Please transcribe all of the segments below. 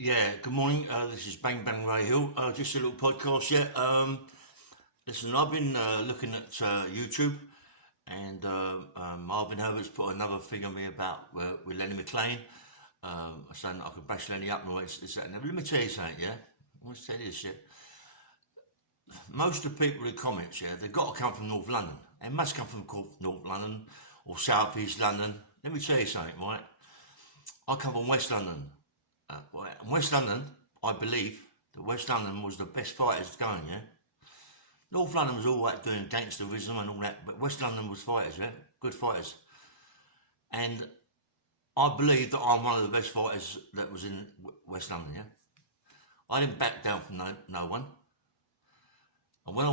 Yeah, good morning. This is Bang Bang Ray Hill. Just a little podcast, yeah. Listen, I've been looking at YouTube, and Marvin Herbert's put another thing on me about with Lenny McLean, saying I could bash Lenny up and all this, that, and that. But let me tell you something, yeah. I want to tell you this, yeah. Most of the people in the comments, yeah, they've got to come from North London. They must come from North London or South East London. Let me tell you something, right? I come from West London. In West London, I believe that West London was the best fighters going, yeah? North London was all that doing gangsterism and all that, but West London was fighters, yeah? Good fighters. And I believe that I'm one of the best fighters that was in West London, yeah? I didn't back down from no one. And when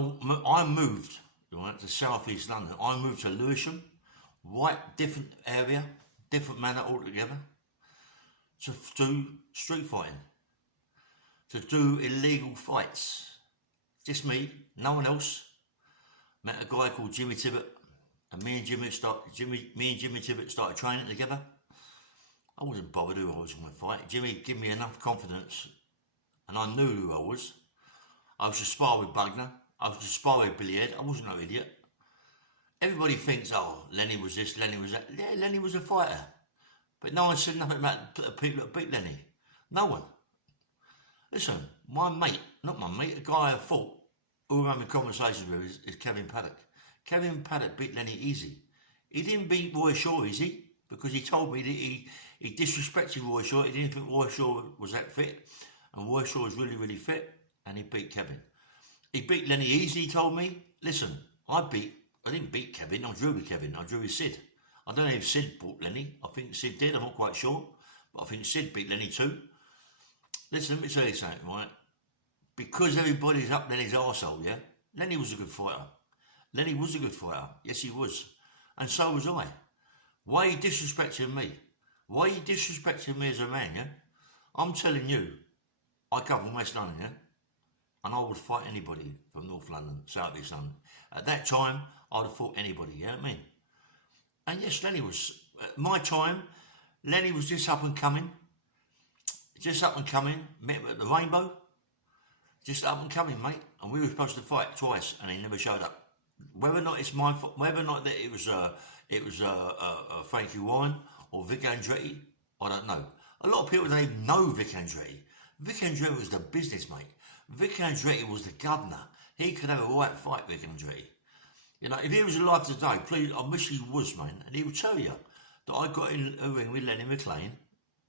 I moved, right, to South East London, I moved to Lewisham, right, different area, different manner altogether, to do street fighting, to do illegal fights. Just me, no one else. Met a guy called Jimmy Tibbet, and me and Jimmy Tibbet started training together. I wasn't bothered who I was going to fight. Jimmy gave me enough confidence, and I knew who I was. I was to spar with Bugner. I was to spar with Billy Ed. I wasn't no idiot. Everybody thinks, oh, Lenny was this, Lenny was that. Yeah, Lenny was a fighter. But no one said nothing about the people that beat Lenny. No one. Listen, my mate, not my mate, the guy I fought, who I'm having conversations with is Kevin Paddock. Kevin Paddock beat Lenny easy. He didn't beat Roy Shaw easy because he told me that he disrespected Roy Shaw. He didn't think Roy Shaw was that fit. And Roy Shaw was really, really fit. And he beat Kevin. He beat Lenny easy, he told me. Listen, I didn't beat Kevin, I drew with Kevin. I drew with Sid. I don't know if Sid bought Lenny. I think Sid did, I'm not quite sure. But I think Sid beat Lenny too. Listen, let me tell you something, right? Because everybody's up Lenny's arsehole, yeah? Lenny was a good fighter. Lenny was a good fighter. Yes, he was. And so was I. Why are you disrespecting me? Why are you disrespecting me as a man, yeah? I'm telling you, I come from West London, yeah? And I would fight anybody from North London, South East London. At that time, I would have fought anybody, you know what I mean? And yes, Lenny was, at my time, Lenny was just up and coming. Met him at the Rainbow. Just up and coming, mate. And we were supposed to fight twice, and he never showed up. Whether or not it's my fault, whether or not that it was Frankie Warren or Vic Andretti, I don't know. A lot of people don't even know Vic Andretti. Vic Andretti was the business, mate. Vic Andretti was the governor. He could have a right fight, Vic Andretti. You know, if he was alive today, please, I wish he was, man. And he would tell you that I got in a ring with Lenny McLean,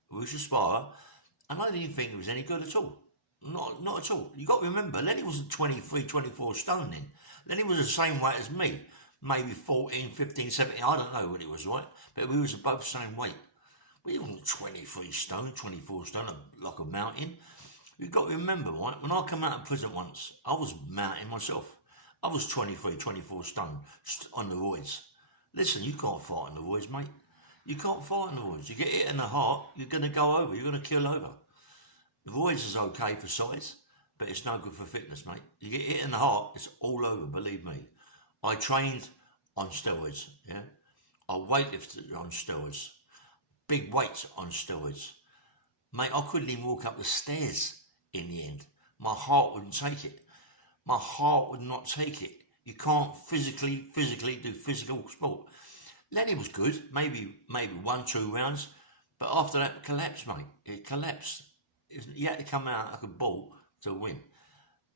who was a sparrer, and I didn't think it was any good at all. Not at all. You got to remember, Lenny wasn't 23, 24 stone then. Lenny was the same weight as me. Maybe 14, 15, 17, I don't know what it was, right? But we was both the same weight. We wasn't 23 stone, 24 stone, like a mountain. You've got to remember, right? When I come out of prison once, I was mountain myself. I was 23, 24 stone on the roids. Listen, you can't fight on the roids, mate. You can't fight on the roids. You get hit in the heart, you're going to go over. You're going to kill over. The roids is okay for size, but it's no good for fitness, mate. You get hit in the heart, it's all over, believe me. I trained on steroids, yeah? I weightlifted on steroids. Big weights on steroids. Mate, I couldn't even walk up the stairs in the end. My heart wouldn't take it. My heart would not take it. You can't physically do physical sport. Lenny was good, maybe 1-2 rounds, but after that, it collapsed, mate. It collapsed. You had to come out like a ball to win.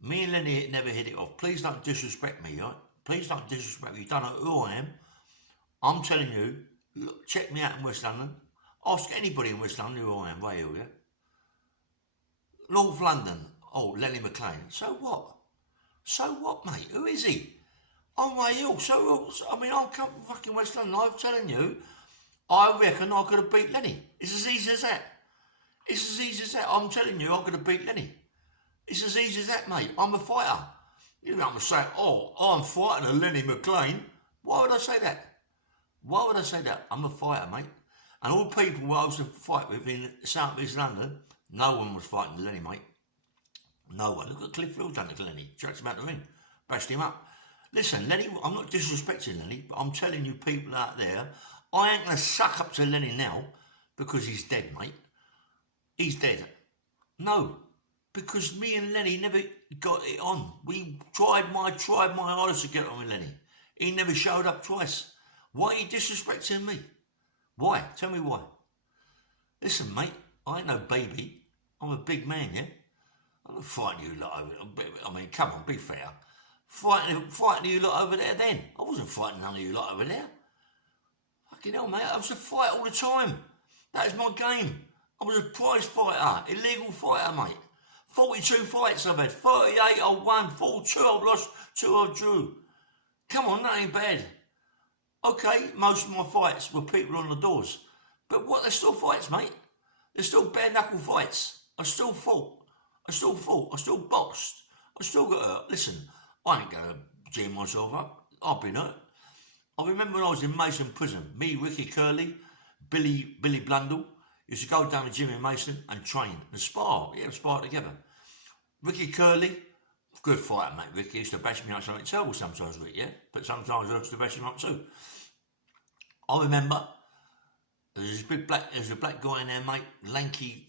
Me and Lenny never hit it off. Please don't disrespect me, right? Please don't disrespect me. You don't know who I am. I'm telling you, look, check me out in West London. Ask anybody in West London who I am, Ray Hill, yeah? North London, oh, Lenny McLean. So what? So what, mate? Who is he? I'm Ray Hill. I mean, I'm come from fucking West London. I'm telling you, I reckon I could have beat Lenny. It's as easy as that. It's as easy as that. I'm telling you, I could have beat Lenny. It's as easy as that, mate. I'm a fighter. You know, I'm saying, oh, I'm fighting a Lenny McLean. Why would I say that? Why would I say that? I'm a fighter, mate. And all the people I was to fight with in South East London, no one was fighting Lenny, mate. No one. Look at Cliff Field done to Lenny. Dragged him out the ring. Bashed him up. Listen, Lenny, I'm not disrespecting Lenny, but I'm telling you people out there, I ain't going to suck up to Lenny now because he's dead, mate. He's dead. No, because me and Lenny never got it on. We tried my hardest to get on with Lenny. He never showed up twice. Why are you disrespecting me? Why? Tell me why. Listen, mate, I ain't no baby. I'm a big man, yeah? I'm not fighting you lot over there. I mean, come on, be fair. Fighting you lot over there then. I wasn't fighting none of you lot over there. Fucking hell, mate, I was a fight all the time. That is my game. I was a prize fighter, illegal fighter, mate. 42 fights I've had. 38 I won, 42 I've lost, 2 I drew. Come on, that ain't bad. Okay, most of my fights were people on the doors. But what, they're still fights, mate. They're still bare knuckle fights. I still fought. I still boxed. I still got hurt. Listen, I ain't going to gin myself up. I've been hurt. I remember when I was in Mason prison, me, Ricky Curley, Billy Blundell, used to go down the gym in Mason and train and spar. Yeah, spar together. Ricky Curley, good fighter, mate. Ricky used to bash me up something terrible sometimes, Rick, yeah? But sometimes I used to bash him up too. I remember there was a black guy in there, mate, lanky,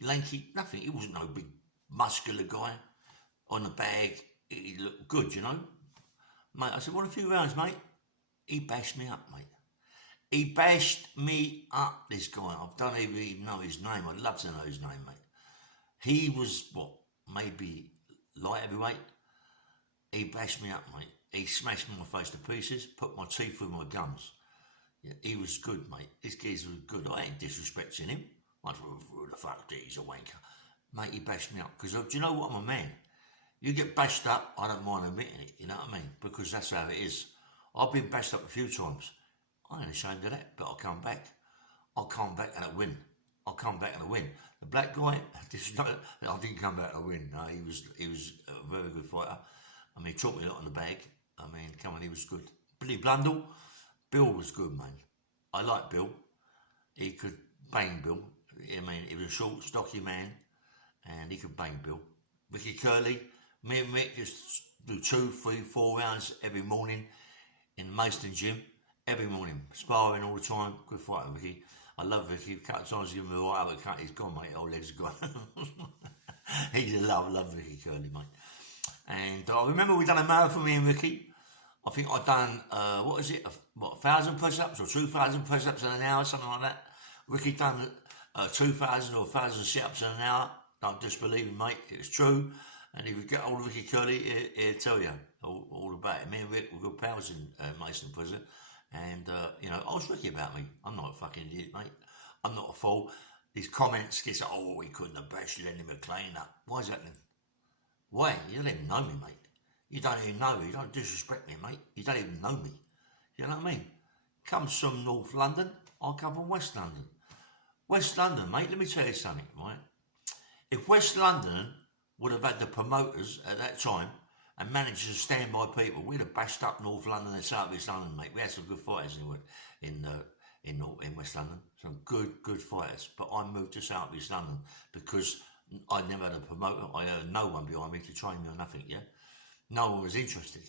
nothing. He wasn't no big muscular guy on the bag. He looked good, you know. Mate, I said, what a few rounds, mate. He bashed me up, mate. He bashed me up, this guy. I don't even know his name. I'd love to know his name, mate. He was, what, maybe light heavyweight? He bashed me up, mate. He smashed my face to pieces, put my teeth through my gums. Yeah, he was good, mate. This geezer was good. I ain't disrespecting him. I thought, who the fuck, he's a wanker. Mate, he bashed me up. Because, do you know what? I'm a man. You get bashed up, I don't mind admitting it, you know what I mean? Because that's how it is. I've been bashed up a few times. I ain't ashamed of that, but I'll come back. I'll come back and I win. I'll come back and I win. The black guy, I didn't come back and I win. No, he was a very good fighter. I mean, he taught me a lot on the bag. I mean, come on, he was good. Billy Blundell, Bill was good, man. I like Bill. He could bang Bill. I mean, he was a short, stocky man, and he could bang Bill. Ricky Curley, me and Mick just do 2, 3, 4 rounds every morning in Mason Gym. Every morning, sparring all the time. Good fighter, Ricky. I love Ricky. A couple of times give him a right uppercut, he's gone, mate. Old legs gone. He's a love Ricky Curley, mate. And I remember we done a marathon, me and Ricky. I think I done, 1,000 press-ups or 2,000 press-ups in an hour, something like that. Ricky done 2,000 or 1,000 sit-ups in an hour. Don't disbelieve him, mate. It was true. And if you get hold of Ricky Curley, he'll tell you all about it. Me and Rick were good pals in Mason prison. And, ask Ricky about me. I'm not a fucking idiot, mate. I'm not a fool. These comments, he said, he couldn't have bashed Lenny Mc I up. Why is that then? Why? You don't even know me, mate. You don't even know me. You don't disrespect me, mate. You don't even know me. You know what I mean? Comes from North London. I come from West London. West London, mate, let me tell you something, right? If West London would have had the promoters at that time and managed to stand by people, we'd have bashed up North London and South East London, mate. We had some good fighters in West London. Some good fighters. But I moved to South East London because I never had a promoter. I had no one behind me to train me or nothing, yeah? No one was interested.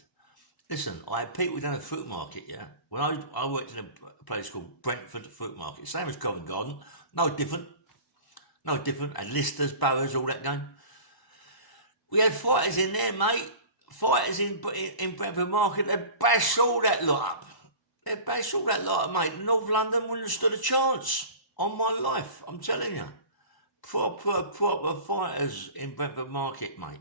Listen, I had people down at the fruit market, yeah? When I worked in a place called Brentford Fruit Market, same as Covent Garden, no different. Had listers, barrows, all that going. We had fighters in there, mate. Fighters in Brentford Market, they bashed all that lot up. Mate. North London wouldn't have stood a chance on my life, I'm telling you. Proper fighters in Brentford Market, mate.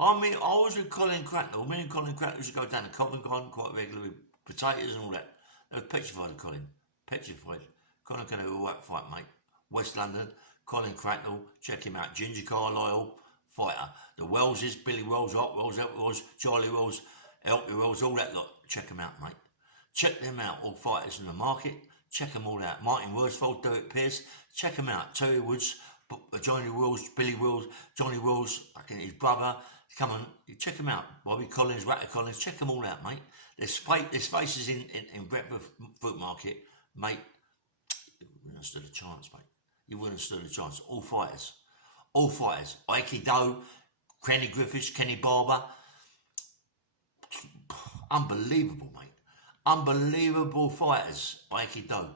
I mean, I was with Colin Cracknell. Me and Colin Cracknell used to go down to Covent Garden quite regularly with potatoes and all that. They were petrified of Colin. Petrified. Colin can have a right fight, mate. West London, Colin Cracknell, check him out. Ginger Carlisle, fighter. The Wellses, Billy Wells, Hot Wells, Elk Wells, Charlie Wells, Elk Wells, all that lot. Check them out, mate. Check them out, all fighters in the market. Check them all out. Martin Worsfold, Derek Pearce. Check them out. Terry Woods, Johnny Wills, Billy Wills, Johnny Wills, his brother. Come on, check them out. Bobby Collins, Ratter Collins, check them all out, mate. There's faces in Brentford Fruit Market, mate. You wouldn't have stood a chance, mate. You wouldn't have stood a chance. All fighters. Aikido, Kenny Griffiths, Kenny Barber. Unbelievable, mate. Unbelievable fighters. Aikido.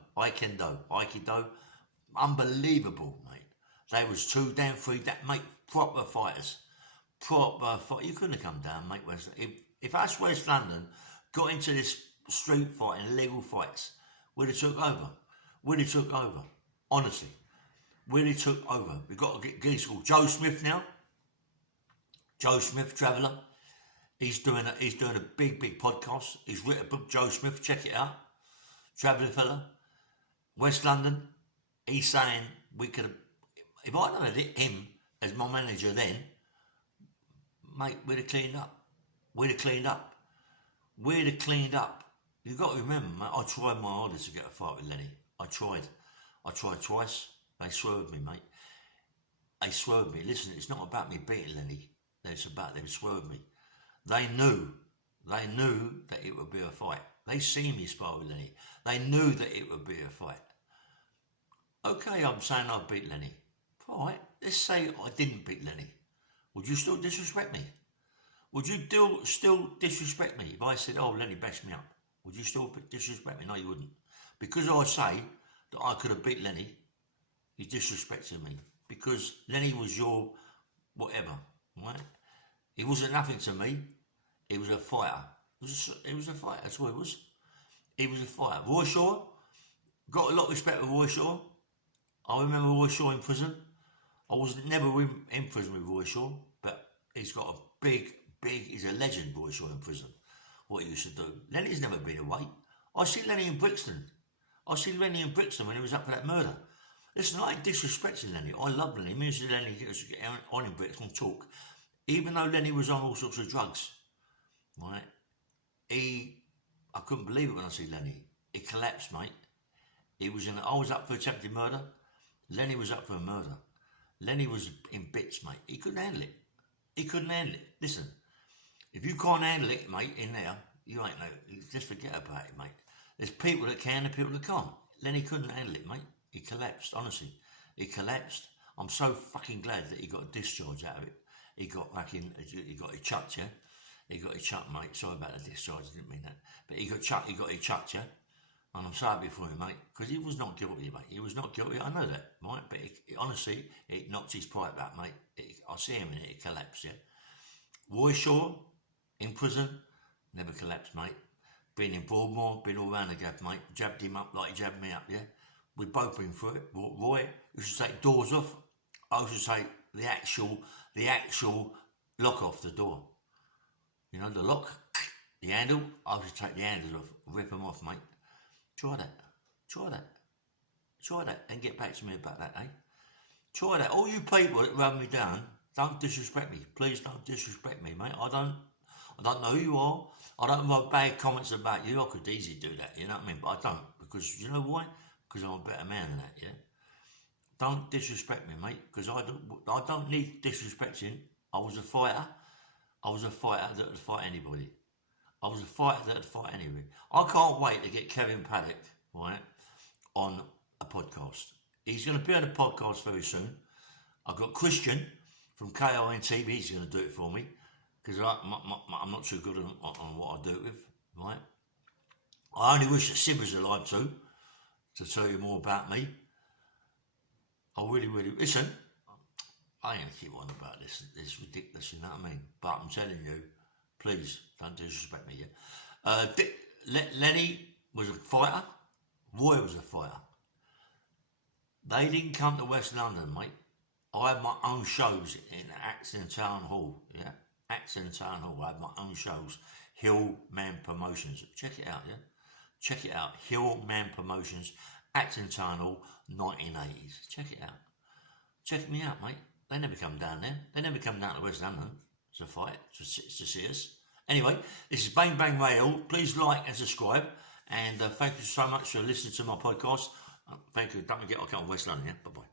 Unbelievable, mate. They was 2 down, 3 that mate, proper fighters. Proper fight. You couldn't have come down, mate. If us West London got into this street fighting, illegal fights, we'd have took over. We'd have took over. Honestly. We'd have took over. We've got to get geese called Joe Smith now. Joe Smith, Traveller. He's doing a big podcast. He's written a book, Joe Smith, check it out. Traveller fella. West London. He's saying we could have, if I'd have had him as my manager then, mate, we'd have cleaned up. We'd have cleaned up. We'd have cleaned up. You've got to remember, mate, I tried my hardest to get a fight with Lenny. I tried twice. They swerved me, mate. They swerved me. Listen, it's not about me beating Lenny. It's about them swerved me. They knew that it would be a fight. They seen me spar with Lenny. They knew that it would be a fight. Okay, I'm saying I beat Lenny. All right, let's say I didn't beat Lenny. Would you still disrespect me? Would you still disrespect me if I said, oh, Lenny bashed me up? Would you still disrespect me? No, you wouldn't. Because I say that I could have beat Lenny, you disrespected me. Because Lenny was your whatever, right? He wasn't nothing to me. He was a fighter. He was a fighter, that's what he was. He was a fighter. Roy Shaw, got a lot of respect for Roy Shaw. I remember Roy Shaw in prison. I was never in prison with Roy Shaw, but he's got a big, he's a legend, Roy Shaw in prison, what he used to do. Lenny's never been away. I see Lenny in Brixton. when he was up for that murder. Listen, I ain't disrespecting Lenny. I love Lenny. Me and Lenny get on in Brixton and talk. Even though Lenny was on all sorts of drugs, right? I couldn't believe it when I see Lenny. He collapsed, mate. I was up for attempted murder. Lenny was up for a murder. Lenny was in bits, mate. He couldn't handle it. Listen, if you can't handle it, mate, in there, you ain't no, just forget about it, mate. There's people that can and people that can't. Lenny couldn't handle it, mate. He collapsed, honestly. He collapsed. I'm so fucking glad that he got a discharge out of it. He got it chucked, yeah? He got it chucked, mate. Sorry about the discharge, I didn't mean that. But he got it chucked, yeah? And I'm sorry for him, mate, because he was not guilty, mate. He was not guilty, I know that, right? But honestly, it knocked his pride back, mate. I see him in it, it collapsed, yeah? Roy Shaw, in prison, never collapsed, mate. Been in Broadmoor, been all round the gap, mate. Jabbed him up like he jabbed me up, yeah? We've both been through it. Roy used to take doors off. I used to take the actual lock off the door. You know, the lock, the handle, I used to take the handles off, rip them off, mate. Try that and get back to me about that, eh? Try that. All you people that rub me down, don't disrespect me. Please don't disrespect me, mate. I don't know who you are. I don't write bad comments about you. I could easily do that, you know what I mean? But I don't, because you know why? Because I'm a better man than that, yeah? Don't disrespect me, mate, because I don't need disrespecting. I was a fighter that would fight anybody. I was a fighter that would fight anybody. I can't wait to get Kevin Paddock, right, on a podcast. He's going to be on a podcast very soon. I've got Christian from KIN TV. He's going to do it for me because I'm not too good on what I do it with, right? I only wish that Sid was alive too, to tell you more about me. I really, listen, I ain't going to keep on about this. It's ridiculous, you know what I mean? But I'm telling you, please don't disrespect me, yeah? Lenny was a fighter. Roy was a fighter. They didn't come to West London, mate. I had my own shows in Acton Town Hall, yeah? Acton Town Hall. I had my own shows. Hillman Promotions. Check it out, yeah? Check it out. Hillman Promotions, Acton Town Hall, 1980s. Check it out. Check me out, mate. They never come down there. They never come down to West London to fight, to see us. Anyway, this is Bang Bang Radio. Please like and subscribe. And thank you so much for listening to my podcast. Thank you. Don't forget, I'll come to West London, yeah? Bye-bye.